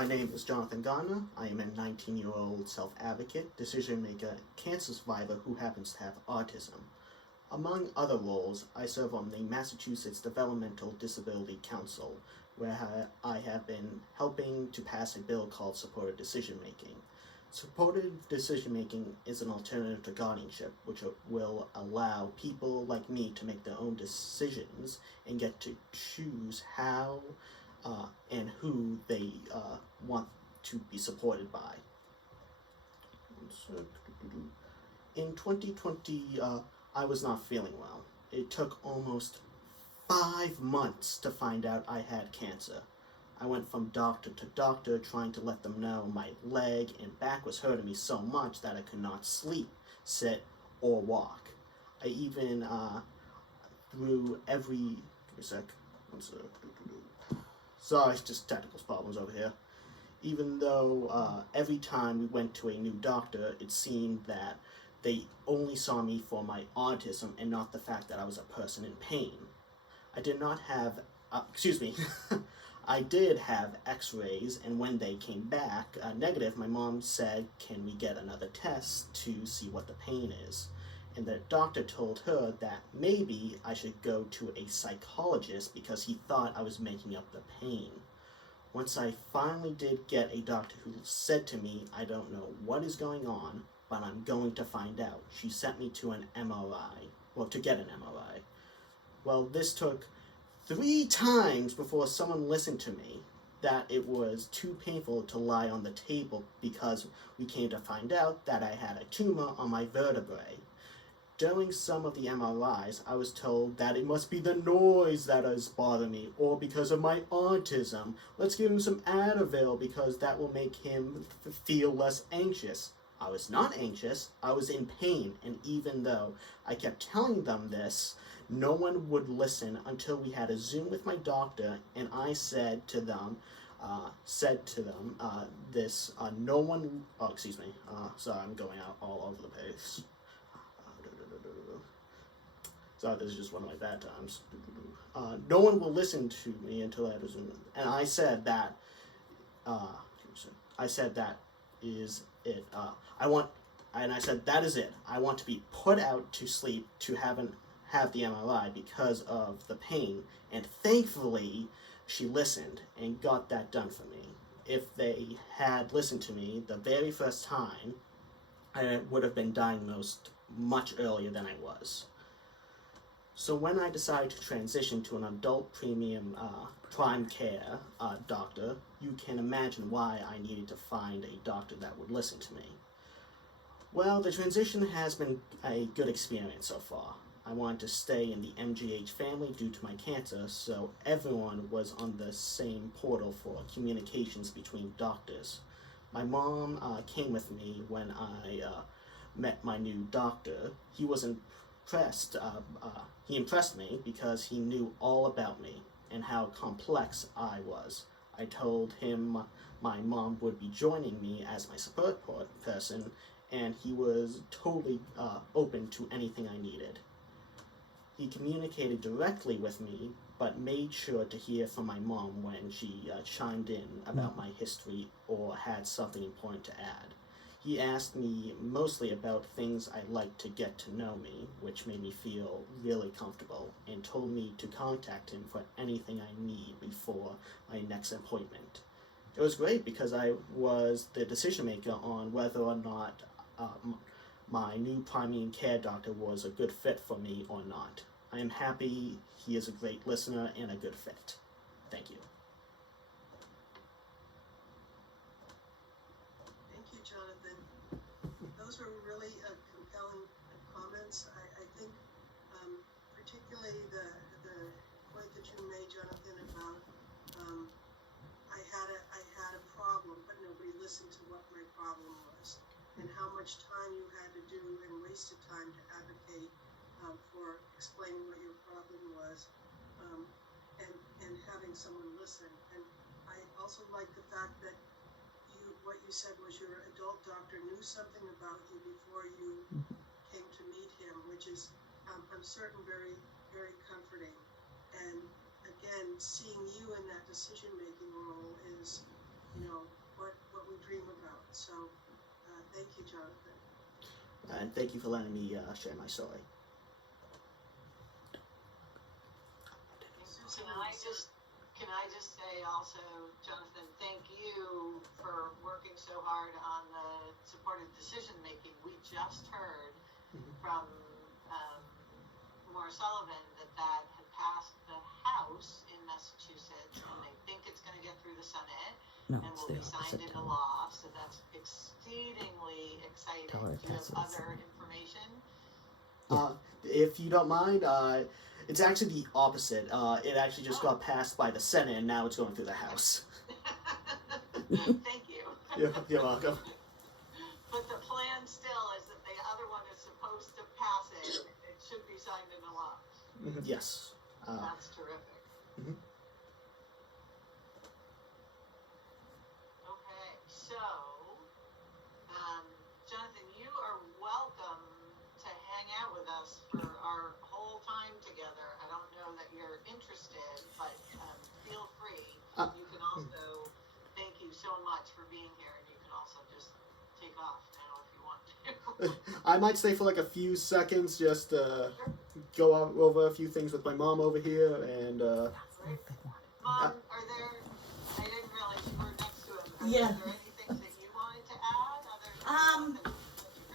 My name is Jonathan Garner. I am a 19-year-old self-advocate, decision-maker, cancer survivor who happens to have autism. Among other roles, I serve on the Massachusetts Developmental Disability Council, where I have been helping to pass a bill called Supported Decision-Making. Supported decision-making is an alternative to guardianship, which will allow people like me to make their own decisions and get to choose how and who they want to be supported by. In 2020, I was not feeling well. It took almost 5 months to find out I had cancer. I went from doctor to doctor trying to let them know my leg and back was hurting me so much that I could not sleep, sit, or walk. I even through every... Give me a sec. Sorry, it's just technical problems over here. Even though every time we went to a new doctor, it seemed that they only saw me for my autism and not the fact that I was a person in pain. I did not have, I did have x-rays, and when they came back negative, my mom said, can we get another test to see what the pain is? And the doctor told her that maybe I should go to a psychologist because he thought I was making up the pain. Once I finally did get a doctor who said to me, I don't know what is going on, but I'm going to find out. She sent me to an MRI, to get an MRI. Well, this took 3 times before someone listened to me, that it was too painful to lie on the table because we came to find out that I had a tumor on my vertebrae. During some of the MRIs, I was told that it must be the noise that is bothering me, or because of my autism. Let's give him some Advil because that will make him feel less anxious. I was not anxious, I was in pain, and even though I kept telling them this, no one would listen until we had a Zoom with my doctor, and I said to them, no one, sorry, I'm going out all over the place. Sorry, this is just one of my bad times. No one will listen to me until I have a Zoom. And I said that, is it. I said, that is it. I want to be put out to sleep to have the MRI because of the pain. And thankfully, she listened and got that done for me. If they had listened to me the very first time, I would have been diagnosed much earlier than I was. So when I decided to transition to an adult premium prime care doctor, you can imagine why I needed to find a doctor that would listen to me. Well, the transition has been a good experience so far. I wanted to stay in the MGH family due to my cancer, so everyone was on the same portal for communications between doctors. My mom came with me when I met my new doctor. He was impressed. He impressed me because he knew all about me and how complex I was. I told him my mom would be joining me as my support person, and he was totally open to anything I needed. He communicated directly with me, but made sure to hear from my mom when she chimed in about my history or had something important to add. He asked me mostly about things I'd like to get to know me, which made me feel really comfortable, and told me to contact him for anything I need before my next appointment. It was great because I was the decision maker on whether or not my new primary care doctor was a good fit for me or not. I am happy he is a great listener and a good fit. Thank you. Thank you, Jonathan. Those were really compelling comments. I think particularly the point that you made, Jonathan, about I had a problem, but nobody listened to what my problem was, and how much time you had to do and wasted time to advocate for explaining what your problem was, and having someone listen. And I also like the fact that what you said was your adult doctor knew something about you before you came to meet him, which is, I'm certain, very, very comforting. And again, seeing you in that decision-making role is, So, thank you, Jonathan. And thank you for letting me share my story. Can I just say also, Jonathan, thank you for working so hard on the supported decision making. We just heard from Maura Sullivan that had passed the House in Massachusetts, and they think it's going to get through the Senate and will be signed into law. So that's exceedingly exciting. Do you have other information? If you don't mind, it's actually the opposite. It actually just got passed by the Senate, and now it's going through the House. Thank you. You're welcome. But the plan still is that the other one is supposed to pass it. It should be signed into law. Yes. That's terrific. Mhm. Okay, so, Jonathan, you are welcome to hang out with us for our whole time together. I don't know that you're interested, but feel free. You can also, thank you so much for being here, and you can also just take off now if you want to. I might stay for like a few seconds, just go over a few things with my mom over here, and Mom, I didn't realize you were next to him. Yeah. Are there any things that you wanted to add?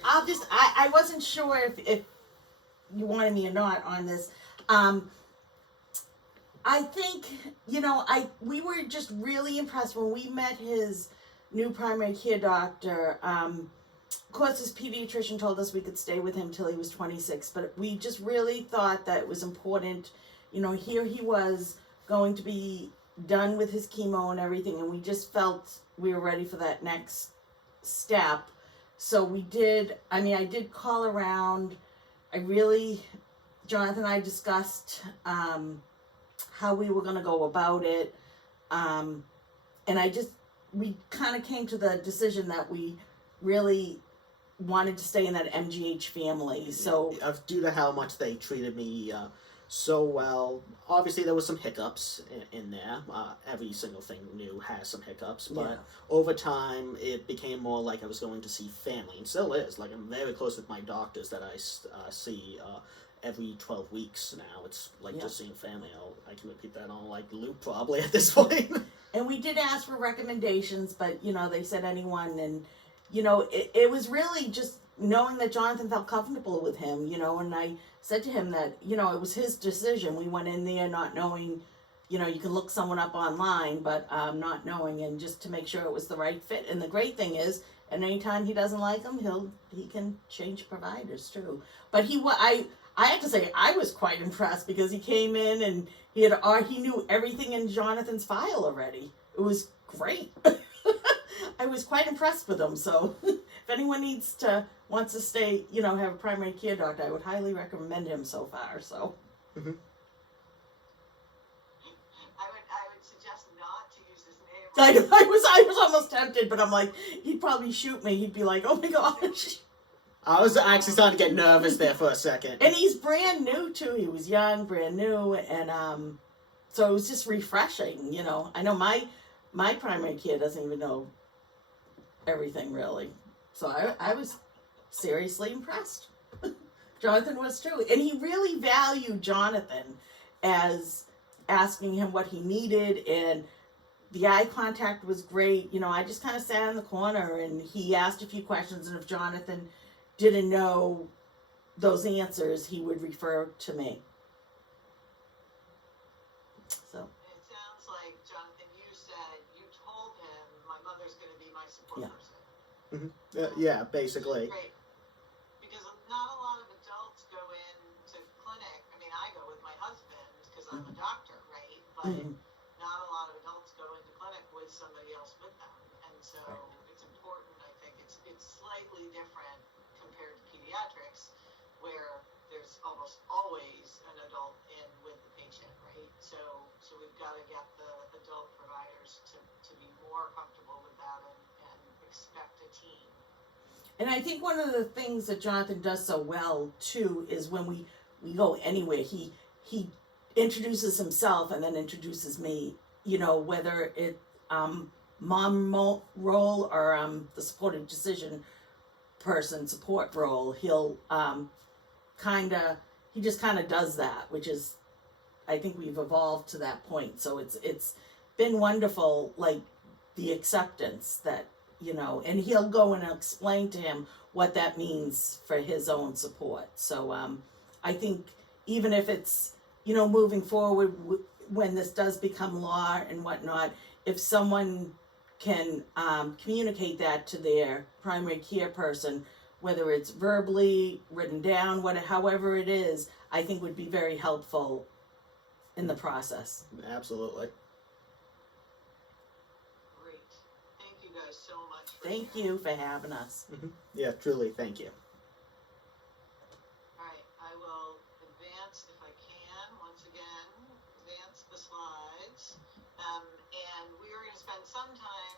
I'll just, I wasn't sure if you wanted me or not on this. I think, we were just really impressed when we met his new primary care doctor. Of course, his pediatrician told us we could stay with him till he was 26, but we just really thought that it was important. Here he was going to be done with his chemo and everything, and we just felt we were ready for that next step. So I did call around. Jonathan and I discussed how we were going to go about it. And we kind of came to the decision that we really wanted to stay in that MGH family. So due to how much they treated me so well, obviously there was some hiccups in there. Every single thing new has some hiccups, but over time it became more like I was going to see family, and still is. Like, I'm very close with my doctors that I see every 12 weeks now. It's like just seeing family. I can repeat that on like loop probably at this point. And we did ask for recommendations, but they said anyone, and it was really just knowing that Jonathan felt comfortable with him, and I said to him that, it was his decision. We went in there not knowing, you can look someone up online, but not knowing, and just to make sure it was the right fit. And the great thing is, at any time he doesn't like them, he can change providers too. But I have to say, I was quite impressed because he came in and he knew everything in Jonathan's file already. It was great. I was quite impressed with him. So if anyone wants to stay, have a primary care doctor, I would highly recommend him so far. So. Mm-hmm. I would suggest not to use his name. I was almost tempted, but I'm like, he'd probably shoot me. He'd be like, oh my gosh. I was actually starting to get nervous there for a second. And he's brand new too. He was young, brand new, and so it was just refreshing. I know my primary care doesn't even know everything really, so I was seriously impressed. Jonathan was too, and he really valued Jonathan as asking him what he needed, and the eye contact was great. I just kind of sat in the corner, and he asked a few questions, and if Jonathan didn't know those answers, he would refer to me. So. It sounds like, Jonathan, you said you told him my mother's going to be my support person. Mm-hmm. Yeah, basically. Great. Because not a lot of adults go into clinic. I mean, I go with my husband because I'm a doctor, right? But not a lot of adults go into clinic with somebody else with them. And so it's important, I think. It's slightly different compared to pediatrics, where there's almost always an adult in with the patient, right? So we've got to get the adult providers to be more comfortable with that and expect a team. And I think one of the things that Jonathan does so well too is when we go anywhere, he introduces himself and then introduces me. Whether it role or the supportive decision person support role, he'll he just kind of does that, which is, I think we've evolved to that point. So it's been wonderful, like the acceptance that, and he'll go and explain to him what that means for his own support. So I think even if it's, moving forward when this does become law and whatnot, if someone can communicate that to their primary care person, whether it's verbally, written down, however it is, I think would be very helpful in the process. Absolutely. Great. Thank you guys so much. Thank you for having us. Yeah, truly, thank you. All right, I will advance if I can, once again, advance the slides. And we are going to spend some time